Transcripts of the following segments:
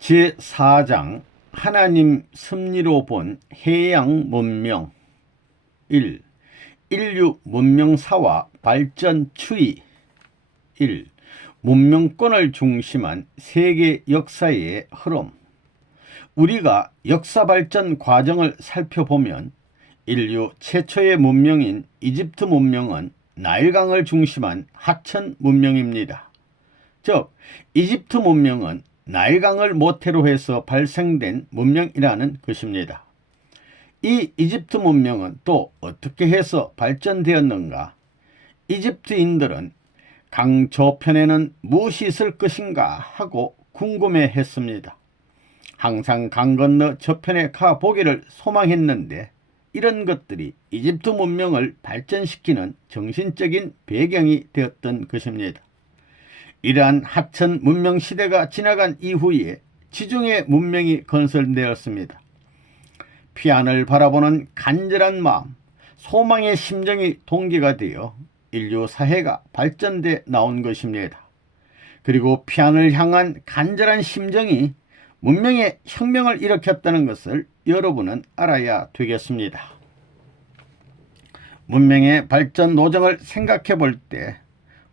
제4장 하나님 섭리로 본 해양 문명 1. 인류 문명사와 발전 추이 1. 문명권을 중심한 세계 역사의 흐름. 우리가 역사 발전 과정을 살펴보면 인류 최초의 문명인 이집트 문명은 나일강을 중심한 하천 문명입니다. 즉 이집트 문명은 나일강을 모태로 해서 발생된 문명이라는 것입니다. 이 이집트 문명은 또 어떻게 해서 발전되었는가? 이집트인들은 강 저편에는 무엇이 있을 것인가 하고 궁금해했습니다. 항상 강 건너 저편에 가보기를 소망했는데 이런 것들이 이집트 문명을 발전시키는 정신적인 배경이 되었던 것입니다. 이러한 하천 문명 시대가 지나간 이후에 지중해 문명이 건설되었습니다. 피안을 바라보는 간절한 마음, 소망의 심정이 동기가 되어 인류 사회가 발전돼 나온 것입니다. 그리고 피안을 향한 간절한 심정이 문명의 혁명을 일으켰다는 것을 여러분은 알아야 되겠습니다. 문명의 발전 노정을 생각해 볼 때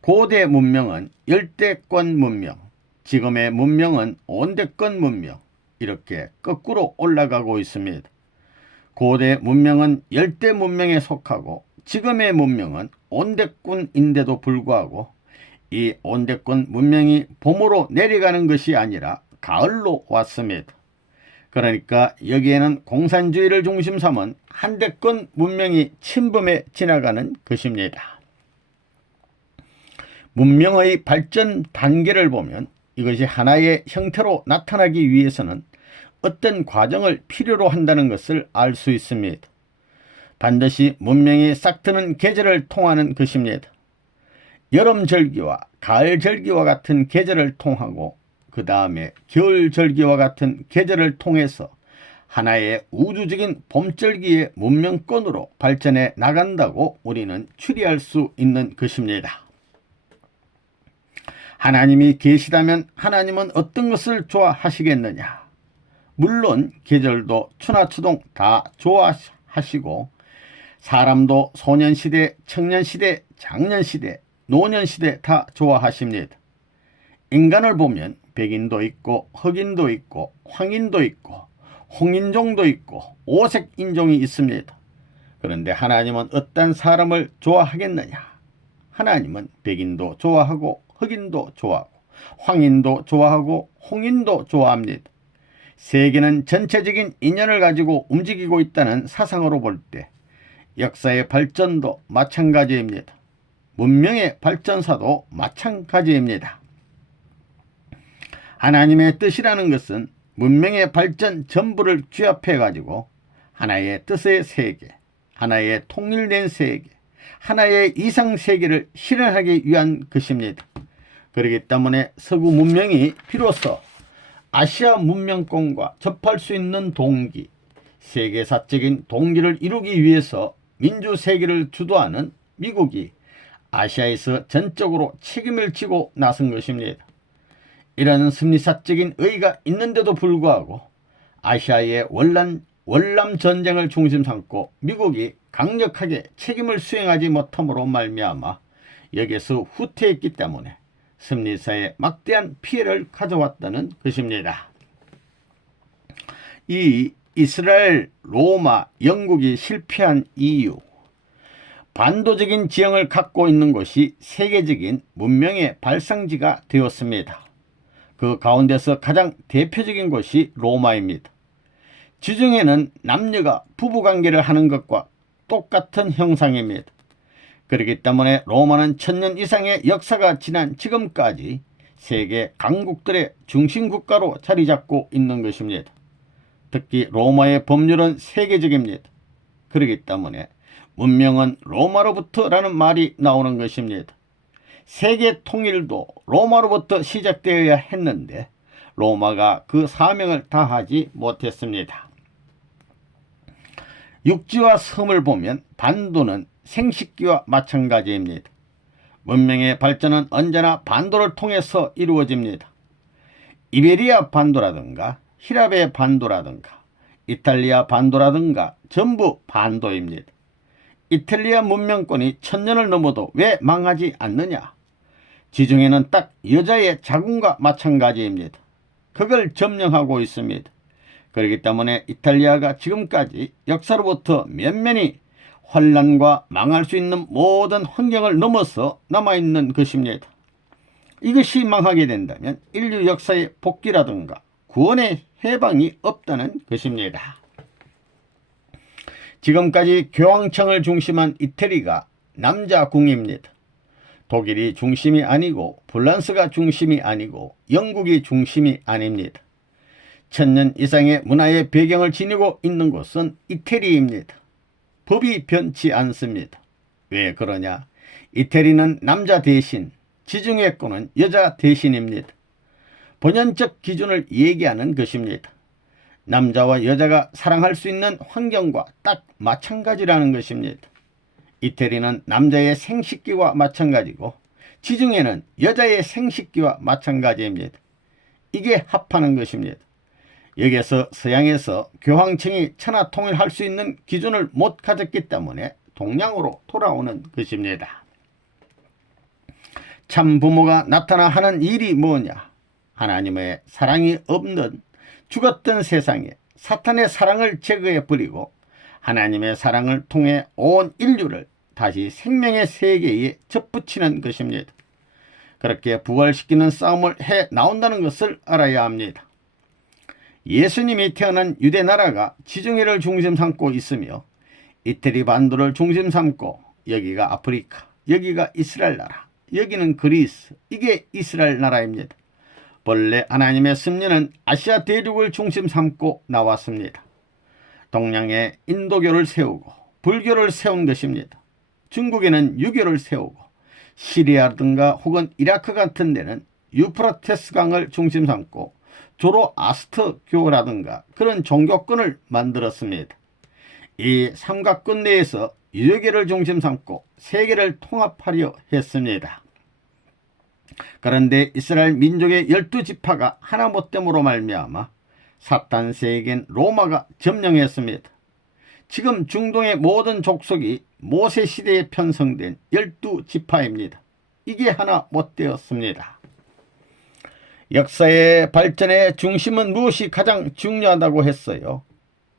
고대 문명은 열대권 문명, 지금의 문명은 온대권 문명, 이렇게 거꾸로 올라가고 있습니다. 고대 문명은 열대 문명에 속하고 지금의 문명은 온대권인데도 불구하고 이 온대권 문명이 봄으로 내려가는 것이 아니라 가을로 왔습니다. 그러니까 여기에는 공산주의를 중심 삼은 한대권 문명이 침범해 지나가는 것입니다. 문명의 발전 단계를 보면 이것이 하나의 형태로 나타나기 위해서는 어떤 과정을 필요로 한다는 것을 알 수 있습니다. 반드시 문명이 싹트는 계절을 통하는 것입니다. 여름절기와 가을절기와 같은 계절을 통하고 그 다음에 겨울절기와 같은 계절을 통해서 하나의 우주적인 봄절기의 문명권으로 발전해 나간다고 우리는 추리할 수 있는 것입니다. 하나님이 계시다면 하나님은 어떤 것을 좋아하시겠느냐? 물론 계절도 추나추동 다 좋아하시고 사람도 소년시대, 청년시대, 장년시대, 노년시대 다 좋아하십니다. 인간을 보면 백인도 있고 흑인도 있고 황인도 있고 홍인종도 있고 오색인종이 있습니다. 그런데 하나님은 어떤 사람을 좋아하겠느냐? 하나님은 백인도 좋아하고 흑인도 좋아하고 황인도 좋아하고 홍인도 좋아합니다. 세계는 전체적인 인연을 가지고 움직이고 있다는 사상으로 볼 때 역사의 발전도 마찬가지입니다. 문명의 발전사도 마찬가지입니다. 하나님의 뜻이라는 것은 문명의 발전 전부를 규합해 가지고 하나의 뜻의 세계, 하나의 통일된 세계, 하나의 이상세계를 실현하기 위한 것입니다. 그렇기 때문에 서구 문명이 비로소 아시아 문명권과 접할 수 있는 동기, 세계사적인 동기를 이루기 위해서 민주세계를 주도하는 미국이 아시아에서 전적으로 책임을 지고 나선 것입니다. 이런 심리사적인 의의가 있는데도 불구하고 아시아의 월남 전쟁을 중심 삼고 미국이 강력하게 책임을 수행하지 못함으로 말미암아 여기에서 후퇴했기 때문에 심리사에 막대한 피해를 가져왔다는 것입니다. 이 이스라엘, 로마, 영국이 실패한 이유, 반도적인 지형을 갖고 있는 곳이 세계적인 문명의 발상지가 되었습니다. 그 가운데서 가장 대표적인 곳이 로마입니다. 지중해는 남녀가 부부관계를 하는 것과 똑같은 형상입니다. 그렇기 때문에 로마는 1000년 이상의 역사가 지난 지금까지 세계 강국들의 중심국가로 자리 잡고 있는 것입니다. 특히 로마의 법률은 세계적입니다. 그렇기 때문에 문명은 로마로부터라는 말이 나오는 것입니다. 세계 통일도 로마로부터 시작되어야 했는데 로마가 그 사명을 다하지 못했습니다. 육지와 섬을 보면 반도는 생식기와 마찬가지입니다. 문명의 발전은 언제나 반도를 통해서 이루어집니다. 이베리아 반도라든가 히랍의 반도라든가 이탈리아 반도라든가 전부 반도입니다. 이탈리아 문명권이 1000년을 넘어도 왜 망하지 않느냐? 지중해는 딱 여자의 자궁과 마찬가지입니다. 그걸 점령하고 있습니다. 그렇기 때문에 이탈리아가 지금까지 역사로부터 면면히 환란과 망할 수 있는 모든 환경을 넘어서 남아있는 것입니다. 이것이 망하게 된다면 인류 역사의 복귀라든가 구원의 해방이 없다는 것입니다. 지금까지 교황청을 중심한 이태리가 남자궁입니다. 독일이 중심이 아니고 프랑스가 중심이 아니고 영국이 중심이 아닙니다. 1000년 이상의 문화의 배경을 지니고 있는 곳은 이태리입니다. 법이 변치 않습니다. 왜 그러냐? 이태리는 남자 대신, 지중해권은 여자 대신입니다. 본연적 기준을 얘기하는 것입니다. 남자와 여자가 사랑할 수 있는 환경과 딱 마찬가지라는 것입니다. 이태리는 남자의 생식기와 마찬가지고 지중해는 여자의 생식기와 마찬가지입니다. 이게 합하는 것입니다. 여기에서 서양에서 교황청이 천하통일할 수 있는 기준을 못 가졌기 때문에 동양으로 돌아오는 것입니다. 참 부모가 나타나 하는 일이 뭐냐? 하나님의 사랑이 없는 죽었던 세상에 사탄의 사랑을 제거해 버리고 하나님의 사랑을 통해 온 인류를 다시 생명의 세계에 접붙이는 것입니다. 그렇게 부활시키는 싸움을 해 나온다는 것을 알아야 합니다. 예수님이 태어난 유대 나라가 지중해를 중심 삼고 있으며 이태리 반도를 중심 삼고 여기가 아프리카, 여기가 이스라엘 나라, 여기는 그리스, 이게 이스라엘 나라입니다. 본래 하나님의 섭리는 아시아 대륙을 중심 삼고 나왔습니다. 동양에 인도교를 세우고 불교를 세운 것입니다. 중국에는 유교를 세우고 시리아든가 혹은 이라크 같은 데는 유프라테스 강을 중심 삼고 조로아스터교라든가 그런 종교권을 만들었습니다. 이 삼각권 내에서 유교계를 중심 삼고 세계를 통합하려 했습니다. 그런데 이스라엘 민족의 12지파가 하나 못됨으로 말미암아 사탄 세계인 로마가 점령했습니다. 지금 중동의 모든 족속이 모세시대에 편성된 12지파입니다. 이게 하나 못되었습니다. 역사의 발전의 중심은 무엇이 가장 중요하다고 했어요?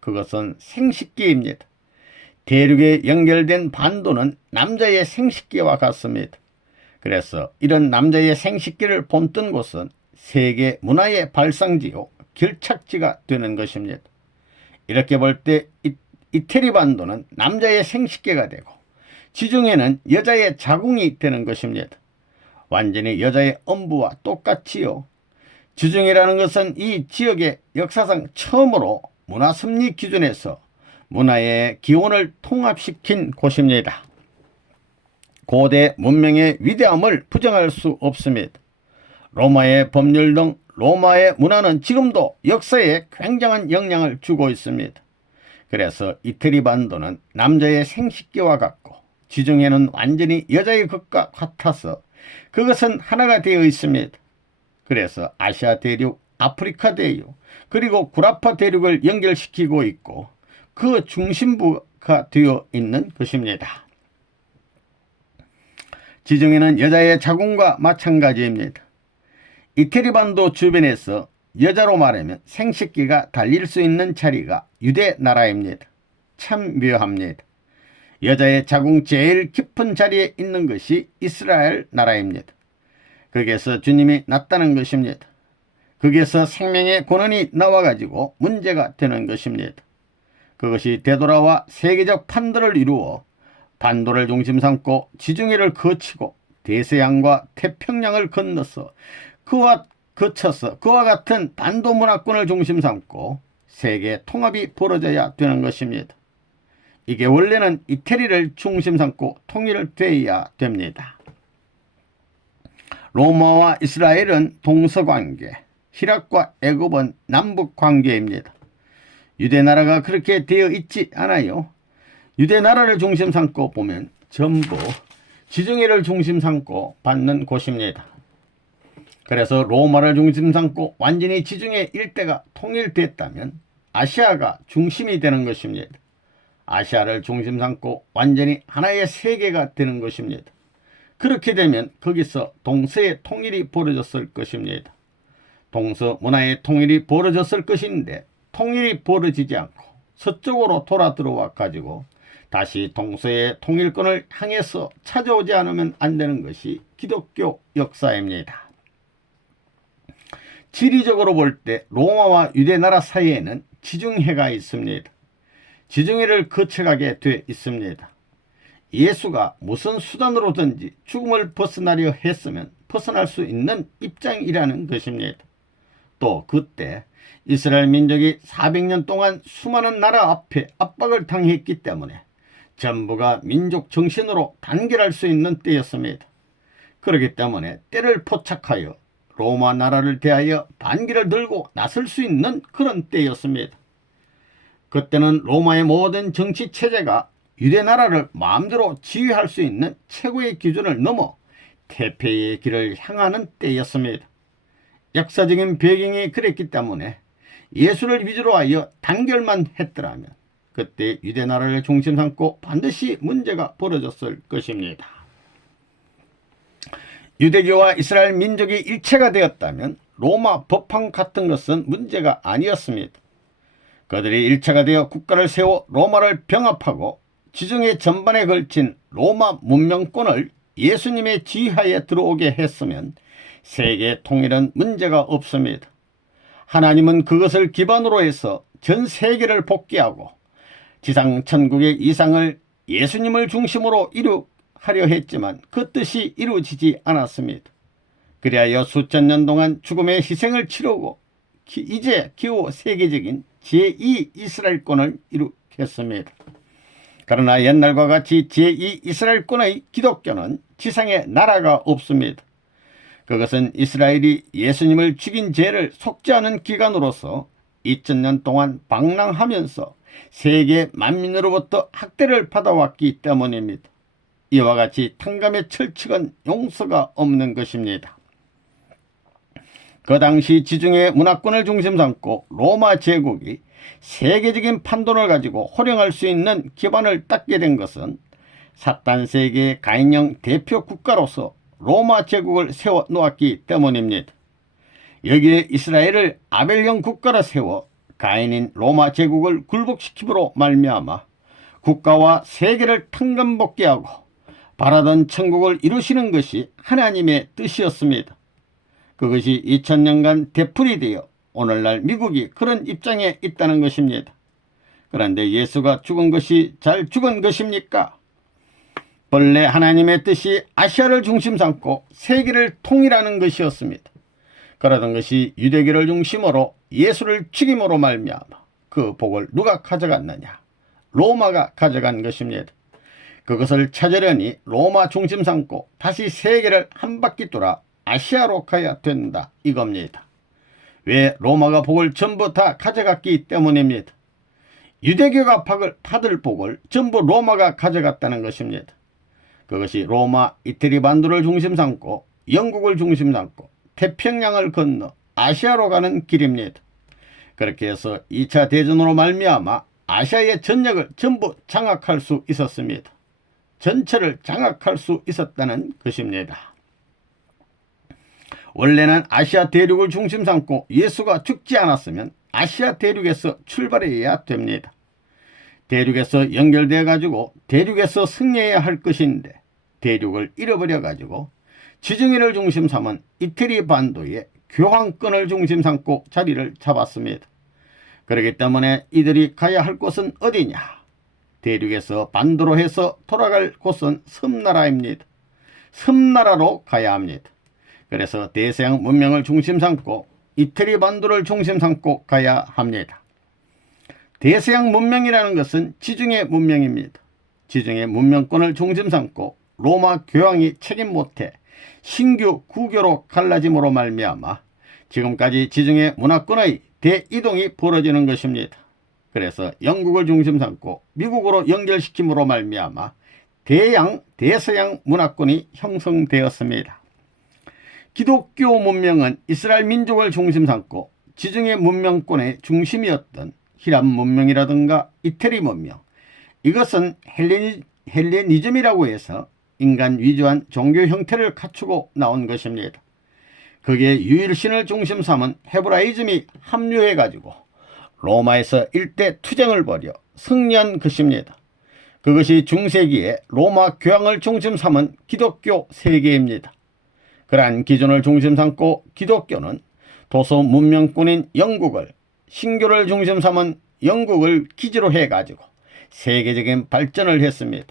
그것은 생식기입니다. 대륙에 연결된 반도는 남자의 생식기와 같습니다. 그래서 이런 남자의 생식기를 본뜬 곳은 세계 문화의 발상지요 결착지가 되는 것입니다. 이렇게 볼 때 이태리 반도는 남자의 생식기가 되고 지중해는 여자의 자궁이 되는 것입니다. 완전히 여자의 엄부와 똑같지요. 지중해라는 것은 이 지역의 역사상 처음으로 문화섭리 기준에서 문화의 기원을 통합시킨 곳입니다. 고대 문명의 위대함을 부정할 수 없습니다. 로마의 법률 등 로마의 문화는 지금도 역사에 굉장한 영향을 주고 있습니다. 그래서 이태리 반도는 남자의 생식기와 같고 지중해는 완전히 여자의 것과 같아서 그것은 하나가 되어 있습니다. 그래서 아시아 대륙, 아프리카 대륙, 그리고 구라파 대륙을 연결시키고 있고 그 중심부가 되어 있는 것입니다. 지중해는 여자의 자궁과 마찬가지입니다. 이태리 반도 주변에서 여자로 말하면 생식기가 달릴 수 있는 자리가 유대 나라입니다. 참 묘합니다. 여자의 자궁 제일 깊은 자리에 있는 것이 이스라엘 나라입니다. 거기에서 주님이 났다는 것입니다. 거기에서 생명의 권원이 나와가지고 문제가 되는 것입니다. 그것이 되돌아와 세계적 판도를 이루어 반도를 중심 삼고 지중해를 거치고 대서양과 태평양을 건너서 그와 같은 반도 문화권을 중심 삼고 세계 통합이 벌어져야 되는 것입니다. 이게 원래는 이태리를 중심 삼고 통일되어야 됩니다. 로마와 이스라엘은 동서관계, 히락과 애굽은 남북관계입니다. 유대나라가 그렇게 되어 있지 않아요. 유대나라를 중심 삼고 보면 전부 지중해를 중심 삼고 받는 곳입니다. 그래서 로마를 중심 삼고 완전히 지중해 일대가 통일됐다면 아시아가 중심이 되는 것입니다. 아시아를 중심 삼고 완전히 하나의 세계가 되는 것입니다. 그렇게 되면 거기서 동서의 통일이 벌어졌을 것입니다. 동서 문화의 통일이 벌어졌을 것인데 통일이 벌어지지 않고 서쪽으로 돌아 들어와 가지고 다시 동서의 통일권을 향해서 찾아오지 않으면 안 되는 것이 기독교 역사입니다. 지리적으로 볼 때 로마와 유대나라 사이에는 지중해가 있습니다. 지중해를 거쳐가게 돼 있습니다. 예수가 무슨 수단으로든지 죽음을 벗어나려 했으면 벗어날 수 있는 입장이라는 것입니다. 또 그때 이스라엘 민족이 400년 동안 수많은 나라 앞에 압박을 당했기 때문에 전부가 민족 정신으로 단결할 수 있는 때였습니다. 그렇기 때문에 때를 포착하여 로마 나라를 대하여 반기를 들고 나설 수 있는 그런 때였습니다. 그때는 로마의 모든 정치 체제가 유대 나라를 마음대로 지휘할 수 있는 최고의 기준을 넘어 태폐의 길을 향하는 때였습니다. 역사적인 배경이 그랬기 때문에 예수를 위주로 하여 단결만 했더라면 그때 유대 나라를 중심 삼고 반드시 문제가 벌어졌을 것입니다. 유대교와 이스라엘 민족이 일체가 되었다면 로마 법황 같은 것은 문제가 아니었습니다. 그들이 일체가 되어 국가를 세워 로마를 병합하고 지중해 전반에 걸친 로마 문명권을 예수님의 지휘하에 들어오게 했으면 세계 통일은 문제가 없습니다. 하나님은 그것을 기반으로 해서 전 세계를 복귀하고 지상 천국의 이상을 예수님을 중심으로 이루하려 했지만 그 뜻이 이루어지지 않았습니다. 그리하여 수천 년 동안 죽음의 희생을 치르고 이제 기호 세계적인 제2 이스라엘권을 이루겠습니다. 그러나 옛날과 같이 제2 이스라엘권의 기독교는 지상에 나라가 없습니다. 그것은 이스라엘이 예수님을 죽인 죄를 속죄하는 기간으로서 2000년 동안 방랑하면서 세계 만민으로부터 학대를 받아왔기 때문입니다. 이와 같이 탕감의 철칙은 용서가 없는 것입니다. 그 당시 지중해 문화권을 중심 삼고 로마 제국이 세계적인 판돈을 가지고 호령할 수 있는 기반을 닦게 된 것은 사탄 세계의 가인형 대표 국가로서 로마 제국을 세워 놓았기 때문입니다. 여기에 이스라엘을 아벨형 국가로 세워 가인인 로마 제국을 굴복시킴으로 말미암아 국가와 세계를 탕감복귀하고 바라던 천국을 이루시는 것이 하나님의 뜻이었습니다. 그것이 2000년간 되풀이 되어 오늘날 미국이 그런 입장에 있다는 것입니다. 그런데 예수가 죽은 것이 잘 죽은 것입니까? 본래 하나님의 뜻이 아시아를 중심 삼고 세계를 통일하는 것이었습니다. 그러던 것이 유대교를 중심으로 예수를 죽임으로 말미암아 그 복을 누가 가져갔느냐? 로마가 가져간 것입니다. 그것을 찾으려니 로마 중심 삼고 다시 세계를 한 바퀴 돌아 아시아로 가야 된다 이겁니다. 왜? 로마가 복을 전부 다 가져갔기 때문입니다. 유대교가 받을 복을 전부 로마가 가져갔다는 것입니다. 그것이 로마 이태리 반도를 중심 삼고 영국을 중심 삼고 태평양을 건너 아시아로 가는 길입니다. 그렇게 해서 2차 대전으로 말미암아 아시아의 전역을 전부 장악할 수 있었습니다. 전체를 장악할 수 있었다는 것입니다. 원래는 아시아 대륙을 중심 삼고 예수가 죽지 않았으면 아시아 대륙에서 출발해야 됩니다. 대륙에서 연결되어 가지고 대륙에서 승리해야 할 것인데 대륙을 잃어버려 가지고 지중해를 중심 삼은 이태리 반도의 교황권을 중심 삼고 자리를 잡았습니다. 그렇기 때문에 이들이 가야 할 곳은 어디냐? 대륙에서 반도로 해서 돌아갈 곳은 섬나라입니다. 섬나라로 가야 합니다. 그래서 대서양 문명을 중심 삼고 이태리 반도를 중심 삼고 가야 합니다. 대서양 문명이라는 것은 지중해 문명입니다. 지중해 문명권을 중심 삼고 로마 교황이 책임 못해 신규 구교로 갈라짐으로 말미암아 지금까지 지중해 문화권의 대이동이 벌어지는 것입니다. 그래서 영국을 중심 삼고 미국으로 연결시킴으로 말미암아 대서양 문화권이 형성되었습니다. 기독교 문명은 이스라엘 민족을 중심 삼고 지중해 문명권의 중심이었던 히람 문명이라든가 이태리 문명, 이것은 헬레니즘이라고 해서 인간 위주한 종교 형태를 갖추고 나온 것입니다. 거기에 유일신을 중심 삼은 헤브라이즘이 합류해가지고 로마에서 일대 투쟁을 벌여 승리한 것입니다. 그것이 중세기에 로마 교황을 중심 삼은 기독교 세계입니다. 그러한 기존을 중심 삼고 기독교는 도서 문명권인 영국을, 신교를 중심 삼은 영국을 기지로 해가지고 세계적인 발전을 했습니다.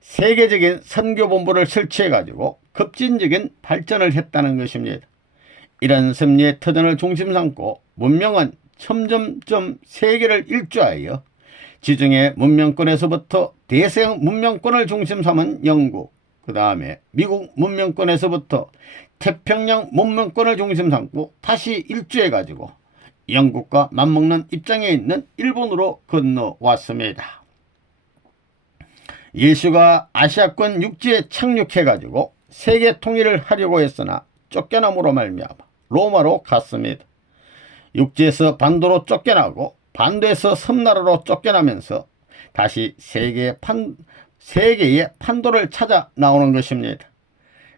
세계적인 선교본부를 설치해가지고 급진적인 발전을 했다는 것입니다. 이런 섭리의 터전을 중심 삼고 문명은 점점점 세계를 일주하여 지중해 문명권에서부터 대서양 문명권을 중심 삼은 영국, 그 다음에 미국 문명권에서부터 태평양 문명권을 중심 삼고 다시 일주해가지고 영국과 맞먹는 입장에 있는 일본으로 건너왔습니다. 예수가 아시아권 육지에 착륙해가지고 세계 통일을 하려고 했으나 쫓겨남으로 말미암아 로마로 갔습니다. 육지에서 반도로 쫓겨나고 반도에서 섬나라로 쫓겨나면서 다시 세계의 판도를 찾아 나오는 것입니다.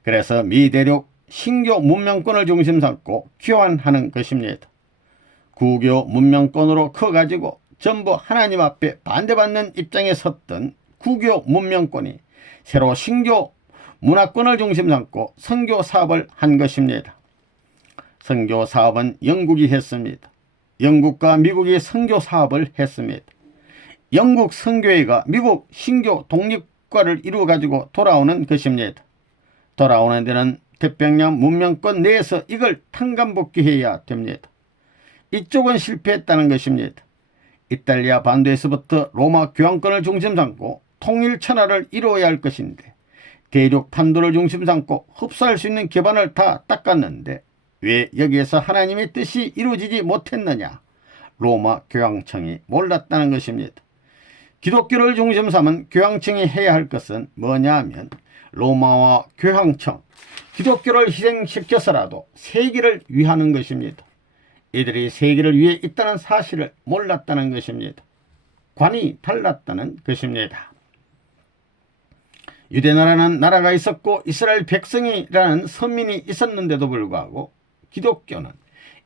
그래서 미대륙 신교 문명권을 중심 삼고 교환하는 것입니다. 구교 문명권으로 커가지고 전부 하나님 앞에 반대받는 입장에 섰던 구교 문명권이 새로 신교 문화권을 중심 삼고 선교 사업을 한 것입니다. 선교 사업은 영국이 했습니다. 영국과 미국이 선교 사업을 했습니다. 영국 선교회가 미국 신교 독립과를 이루어 가지고 돌아오는 것입니다. 돌아오는 데는 태평양 문명권 내에서 이걸 탕감복귀해야 됩니다. 이쪽은 실패했다는 것입니다. 이탈리아 반도에서부터 로마 교황권을 중심 삼고 통일천하를 이루어야 할 것인데 대륙 판도를 중심 삼고 흡수할 수 있는 기반을 다 닦았는데 왜 여기에서 하나님의 뜻이 이루어지지 못했느냐? 로마 교황청이 몰랐다는 것입니다. 기독교를 중심 삼은 교황청이 해야 할 것은 뭐냐 하면 로마와 교황청, 기독교를 희생시켜서라도 세계를 위하는 것입니다. 이들이 세계를 위해 있다는 사실을 몰랐다는 것입니다. 관이 달랐다는 것입니다. 유대나라는 나라가 있었고 이스라엘 백성이라는 선민이 있었는데도 불구하고 기독교는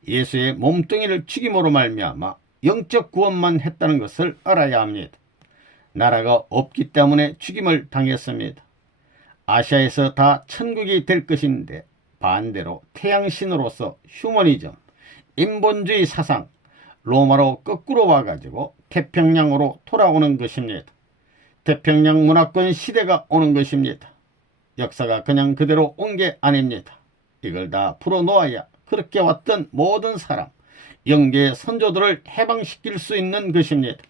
예수의 몸뚱이를 죽임으로 말미암아 영적 구원만 했다는 것을 알아야 합니다. 나라가 없기 때문에 죽임을 당했습니다. 아시아에서 다 천국이 될 것인데 반대로 태양신으로서 휴머니즘, 인본주의 사상, 로마로 거꾸로 와가지고 태평양으로 돌아오는 것입니다. 태평양 문화권 시대가 오는 것입니다. 역사가 그냥 그대로 온 게 아닙니다. 이걸 다 풀어놓아야 그렇게 왔던 모든 사람, 영계의 선조들을 해방시킬 수 있는 것입니다.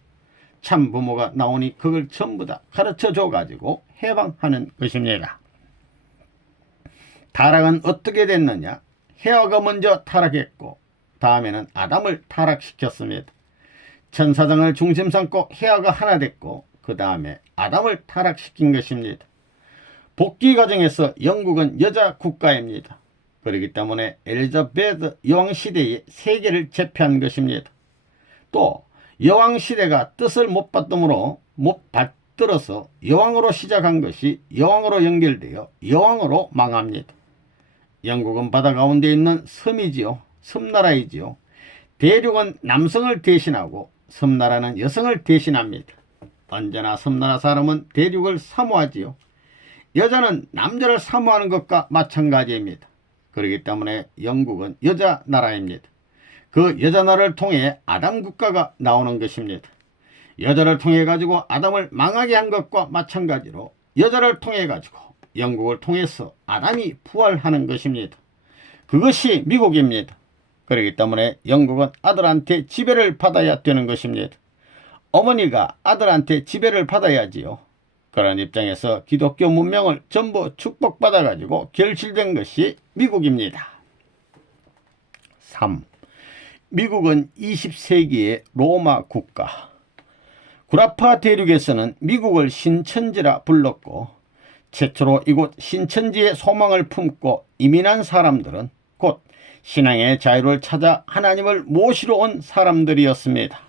참 부모가 나오니 그걸 전부 다 가르쳐 줘가지고 해방하는 것입니다. 타락은 어떻게 됐느냐? 헤아가 먼저 타락했고 다음에는 아담을 타락시켰습니다. 천사장을 중심 삼고 헤아가 하나 됐고 그 다음에 아담을 타락시킨 것입니다. 복귀 과정에서 영국은 여자 국가입니다. 그렇기 때문에 엘리자베트 여왕시대에 세계를 제패한 것입니다. 또 여왕시대가 뜻을 못 받들어서 여왕으로 시작한 것이 여왕으로 연결되어 여왕으로 망합니다. 영국은 바다 가운데 있는 섬이지요. 섬나라이지요. 대륙은 남성을 대신하고 섬나라는 여성을 대신합니다. 언제나 섬나라 사람은 대륙을 사모하지요. 여자는 남자를 사모하는 것과 마찬가지입니다. 그렇기 때문에 영국은 여자 나라입니다. 그 여자 나라를 통해 아담 국가가 나오는 것입니다. 여자를 통해 가지고 아담을 망하게 한 것과 마찬가지로 여자를 통해 가지고 영국을 통해서 아담이 부활하는 것입니다. 그것이 미국입니다. 그렇기 때문에 영국은 아들한테 지배를 받아야 되는 것입니다. 어머니가 아들한테 지배를 받아야지요. 그런 입장에서 기독교 문명을 전부 축복받아 가지고 결실된 것이 미국입니다. 3. 미국은 20세기의 로마 국가. 구라파 대륙에서는 미국을 신천지라 불렀고 최초로 이곳 신천지에 소망을 품고 이민한 사람들은 곧 신앙의 자유를 찾아 하나님을 모시러 온 사람들이었습니다.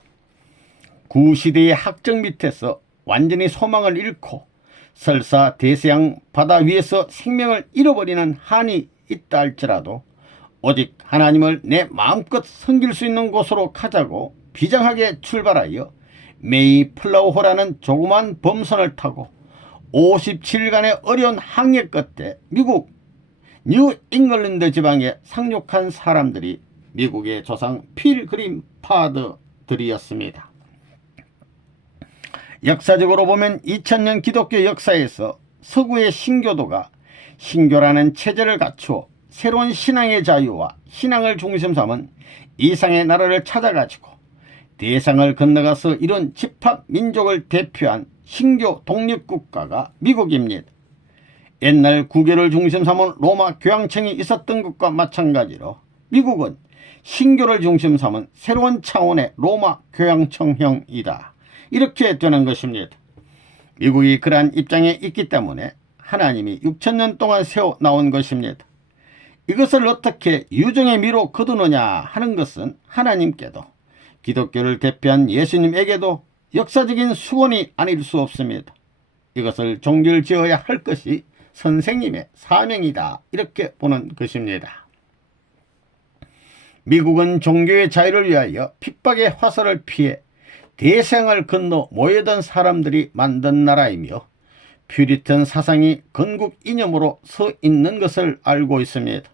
구시대의 학정 밑에서 완전히 소망을 잃고 설사 대서양 바다 위에서 생명을 잃어버리는 한이 있다 할지라도 오직 하나님을 내 마음껏 섬길 수 있는 곳으로 가자고 비장하게 출발하여 메이플라워호라는 조그만 범선을 타고 57일간의 어려운 항해 끝에 미국 뉴 잉글랜드 지방에 상륙한 사람들이 미국의 조상 필그림 파더들이었습니다. 역사적으로 보면 2000년 기독교 역사에서 서구의 신교도가 신교라는 체제를 갖추어 새로운 신앙의 자유와 신앙을 중심 삼은 이상의 나라를 찾아가지고 대상을 건너가서 이런 집합민족을 대표한 신교 독립국가가 미국입니다. 옛날 구교를 중심 삼은 로마 교황청이 있었던 것과 마찬가지로 미국은 신교를 중심 삼은 새로운 차원의 로마 교황청형이다. 이렇게 되는 것입니다. 미국이 그러한 입장에 있기 때문에 하나님이 6000년 동안 세워나온 것입니다. 이것을 어떻게 유정의 미로 거두느냐 하는 것은 하나님께도 기독교를 대표한 예수님에게도 역사적인 수건이 아닐 수 없습니다. 이것을 종교를 지어야 할 것이 선생님의 사명이다. 이렇게 보는 것입니다. 미국은 종교의 자유를 위하여 핍박의 화살을 피해 대서양을 건너 모여든 사람들이 만든 나라이며 퓨리턴 사상이 건국 이념으로 서 있는 것을 알고 있습니다.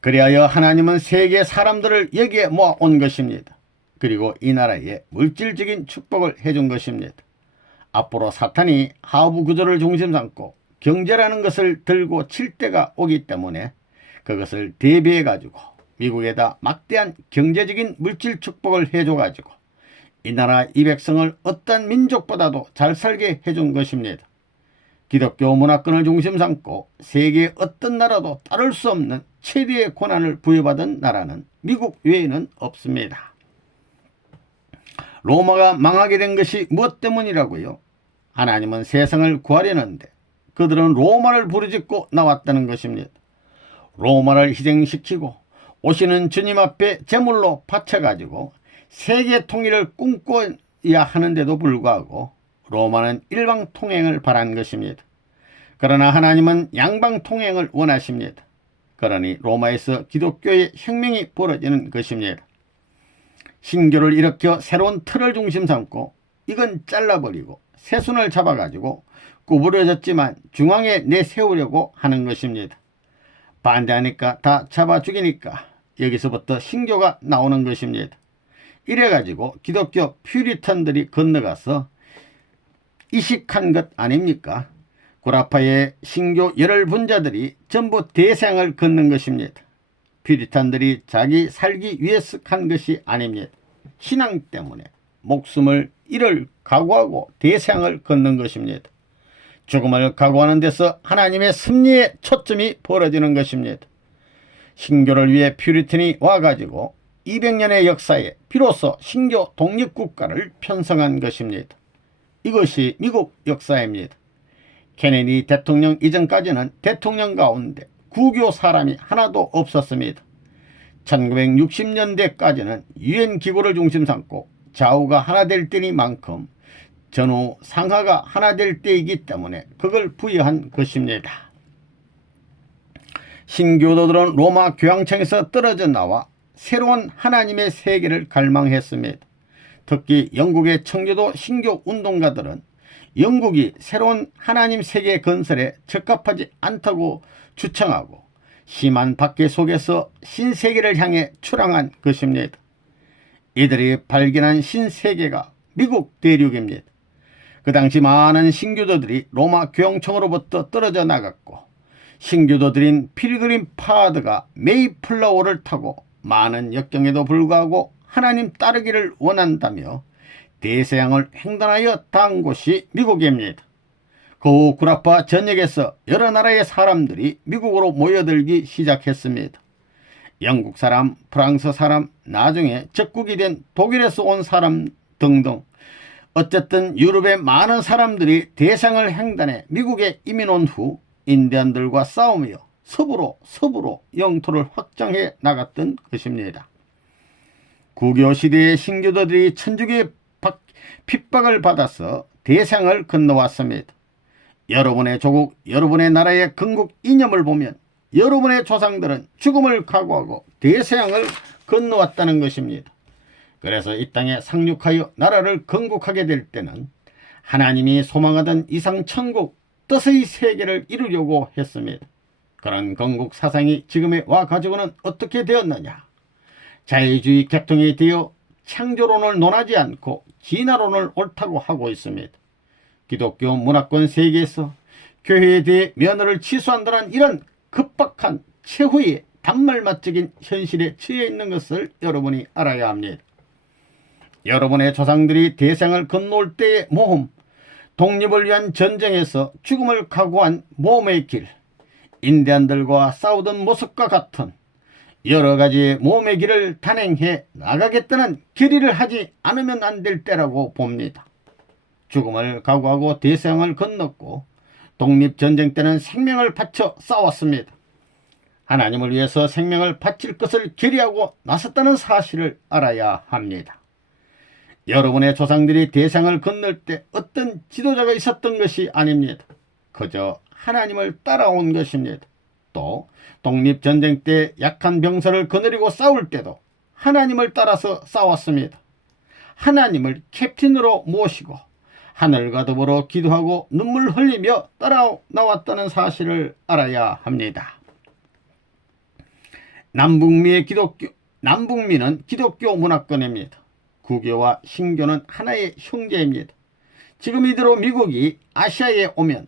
그리하여 하나님은 세계 사람들을 여기에 모아온 것입니다. 그리고 이 나라에 물질적인 축복을 해준 것입니다. 앞으로 사탄이 하부 구조를 중심 삼고 경제라는 것을 들고 칠 때가 오기 때문에 그것을 대비해 가지고 미국에다 막대한 경제적인 물질 축복을 해줘 가지고 이 나라 이 백성을 어떤 민족보다도 잘 살게 해준 것입니다. 기독교 문화권을 중심 삼고 세계의 어떤 나라도 따를 수 없는 최대의 권한을 부여받은 나라는 미국 외에는 없습니다. 로마가 망하게 된 것이 무엇 때문이라고요? 하나님은 세상을 구하려는데 그들은 로마를 부르짖고 나왔다는 것입니다. 로마를 희생시키고 오시는 주님 앞에 제물로 바쳐가지고 세계 통일을 꿈꿔야 하는데도 불구하고 로마는 일방 통행을 바란 것입니다. 그러나 하나님은 양방 통행을 원하십니다. 그러니 로마에서 기독교의 혁명이 벌어지는 것입니다. 신교를 일으켜 새로운 틀을 중심 삼고 이건 잘라버리고 새순을 잡아가지고 구부러졌지만 중앙에 내세우려고 하는 것입니다. 반대하니까 다 잡아 죽이니까 여기서부터 신교가 나오는 것입니다. 이래가지고 기독교 퓨리탄들이 건너가서 이식한 것 아닙니까? 구라파의 신교 열혈분자들이 전부 대상을 걷는 것입니다. 퓨리탄들이 자기 살기 위해서 한 것이 아닙니다. 신앙 때문에 목숨을 잃을 각오하고 대상을 걷는 것입니다. 죽음을 각오하는 데서 하나님의 섭리의 초점이 벌어지는 것입니다. 신교를 위해 퓨리탄이 와가지고 200년의 역사에 비로소 신교 독립국가를 편성한 것입니다. 이것이 미국 역사입니다. 케네디 대통령 이전까지는 대통령 가운데 구교 사람이 하나도 없었습니다. 1960년대까지는 유엔 기구를 중심 삼고 좌우가 하나 될 때니만큼 전후 상하가 하나 될 때이기 때문에 그걸 부여한 것입니다. 신교도들은 로마 교황청에서 떨어져 나와 새로운 하나님의 세계를 갈망했습니다. 특히 영국의 청교도 신교 운동가들은 영국이 새로운 하나님 세계 건설에 적합하지 않다고 주청하고 심한 박해 속에서 신세계를 향해 출항한 것입니다. 이들이 발견한 신세계가 미국 대륙입니다. 그 당시 많은 신교도들이 로마 교황청으로부터 떨어져 나갔고 신교도들인 필그림 파더가 메이플라워를 타고 많은 역경에도 불구하고 하나님 따르기를 원한다며 대서양을 횡단하여 닿은 곳이 미국입니다. 그 구라파 전역에서 여러 나라의 사람들이 미국으로 모여들기 시작했습니다. 영국 사람, 프랑스 사람, 나중에 적국이 된 독일에서 온 사람 등등 어쨌든 유럽의 많은 사람들이 대상을 횡단해 미국에 이민 온 후 인디언들과 싸우며 서부로 영토를 확장해 나갔던 것입니다. 구교시대의 신교도들이 천주교의 핍박을 받아서 대상을 건너왔습니다. 여러분의 조국, 여러분의 나라의 건국 이념을 보면 여러분의 조상들은 죽음을 각오하고 대서양을 건너왔다는 것입니다. 그래서 이 땅에 상륙하여 나라를 건국하게 될 때는 하나님이 소망하던 이상천국 뜻의 세계를 이루려고 했습니다. 그런 건국 사상이 지금에 와가지고는 어떻게 되었느냐? 자유주의 계통이 되어 창조론을 논하지 않고 진화론을 옳다고 하고 있습니다. 기독교 문화권 세계에서 교회에 대해 면허를 취소한다는 이런 급박한 최후의 단말맛적인 현실에 처해 있는 것을 여러분이 알아야 합니다. 여러분의 조상들이 대상을 건너올 때의 모험, 독립을 위한 전쟁에서 죽음을 각오한 모험의 길, 인디언들과 싸우던 모습과 같은 여러 가지의 모험의 길을 단행해 나가겠다는 결의를 하지 않으면 안 될 때라고 봅니다. 죽음을 각오하고 대서양을 건넜고 독립전쟁 때는 생명을 바쳐 싸웠습니다. 하나님을 위해서 생명을 바칠 것을 결의하고 나섰다는 사실을 알아야 합니다. 여러분의 조상들이 대상을 건널 때 어떤 지도자가 있었던 것이 아닙니다. 그저 하나님을 따라온 것입니다. 또 독립전쟁 때 약한 병사를 거느리고 싸울 때도 하나님을 따라서 싸웠습니다. 하나님을 캡틴으로 모시고 하늘과 더불어 기도하고 눈물 흘리며 따라 나왔다는 사실을 알아야 합니다. 남북미는 기독교 문화권입니다. 구교와 신교는 하나의 형제입니다. 지금 이대로 미국이 아시아에 오면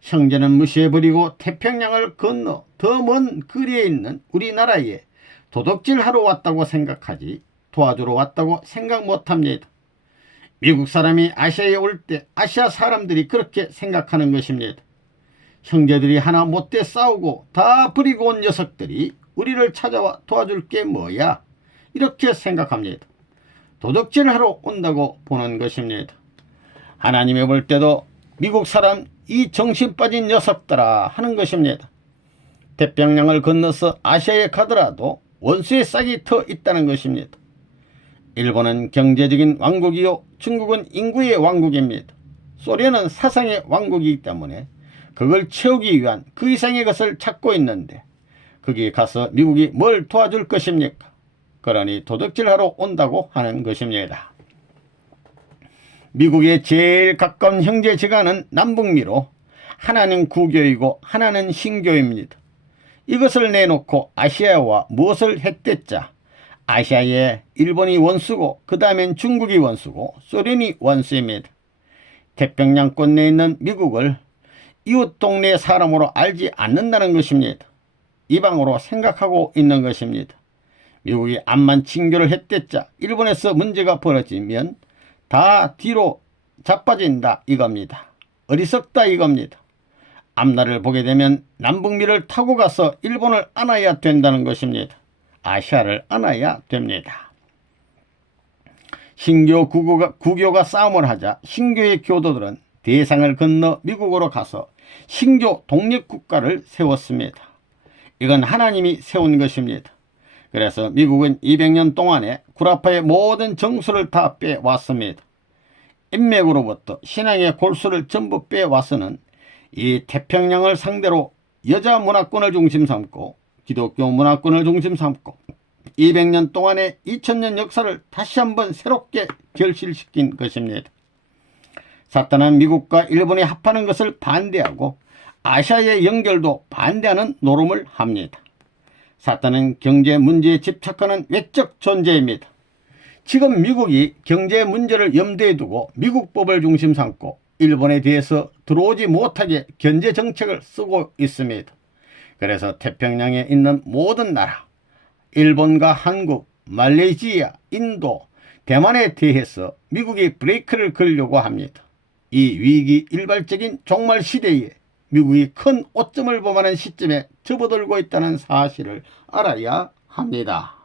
형제는 무시해버리고 태평양을 건너 더 먼 거리에 있는 우리나라에 도둑질하러 왔다고 생각하지 도와주러 왔다고 생각 못합니다. 미국 사람이 아시아에 올 때 아시아 사람들이 그렇게 생각하는 것입니다. 형제들이 하나 못돼 싸우고 다 버리고 온 녀석들이 우리를 찾아와 도와줄 게 뭐야? 이렇게 생각합니다. 도둑질하러 온다고 보는 것입니다. 하나님이 볼 때도 미국 사람 이 정신 빠진 녀석들아 하는 것입니다. 태평양을 건너서 아시아에 가더라도 원수의 싹이 터 있다는 것입니다. 일본은 경제적인 왕국이요, 중국은 인구의 왕국입니다. 소련은 사상의 왕국이기 때문에 그걸 채우기 위한 그 이상의 것을 찾고 있는데 거기에 가서 미국이 뭘 도와줄 것입니까? 그러니 도둑질하러 온다고 하는 것입니다. 미국의 제일 가까운 형제지간은 남북미로 하나는 구교이고 하나는 신교입니다. 이것을 내놓고 아시아와 무엇을 했댔자 아시아에 일본이 원수고 그 다음엔 중국이 원수고 소련이 원수입니다. 태평양권 내에 있는 미국을 이웃 동네 사람으로 알지 않는다는 것입니다. 이방으로 생각하고 있는 것입니다. 미국이 암만 친교를 했댔자 일본에서 문제가 벌어지면 다 뒤로 자빠진다 이겁니다. 어리석다 이겁니다. 앞날을 보게 되면 남북미를 타고 가서 일본을 안아야 된다는 것입니다. 아시아를 안아야 됩니다. 신교 구교가 싸움을 하자 신교의 교도들은 대상을 건너 미국으로 가서 신교 독립국가를 세웠습니다. 이건 하나님이 세운 것입니다. 그래서 미국은 200년 동안에 구라파의 모든 정수를 다 빼왔습니다. 인맥으로부터 신앙의 골수를 전부 빼와서는 이 태평양을 상대로 여자 문화권을 중심 삼고 기독교 문화권을 중심 삼고 200년 동안의 2000년 역사를 다시 한번 새롭게 결실시킨 것입니다. 사탄은 미국과 일본이 합하는 것을 반대하고 아시아의 연결도 반대하는 노름을 합니다. 사탄은 경제 문제에 집착하는 외적 존재입니다. 지금 미국이 경제 문제를 염두에 두고 미국법을 중심 삼고 일본에 대해서 들어오지 못하게 견제 정책을 쓰고 있습니다. 그래서 태평양에 있는 모든 나라, 일본과 한국, 말레이시아, 인도, 대만에 대해서 미국이 브레이크를 걸려고 합니다. 이 위기 일발적인 종말 시대에 미국이 큰 오점을 범하는 시점에 접어들고 있다는 사실을 알아야 합니다.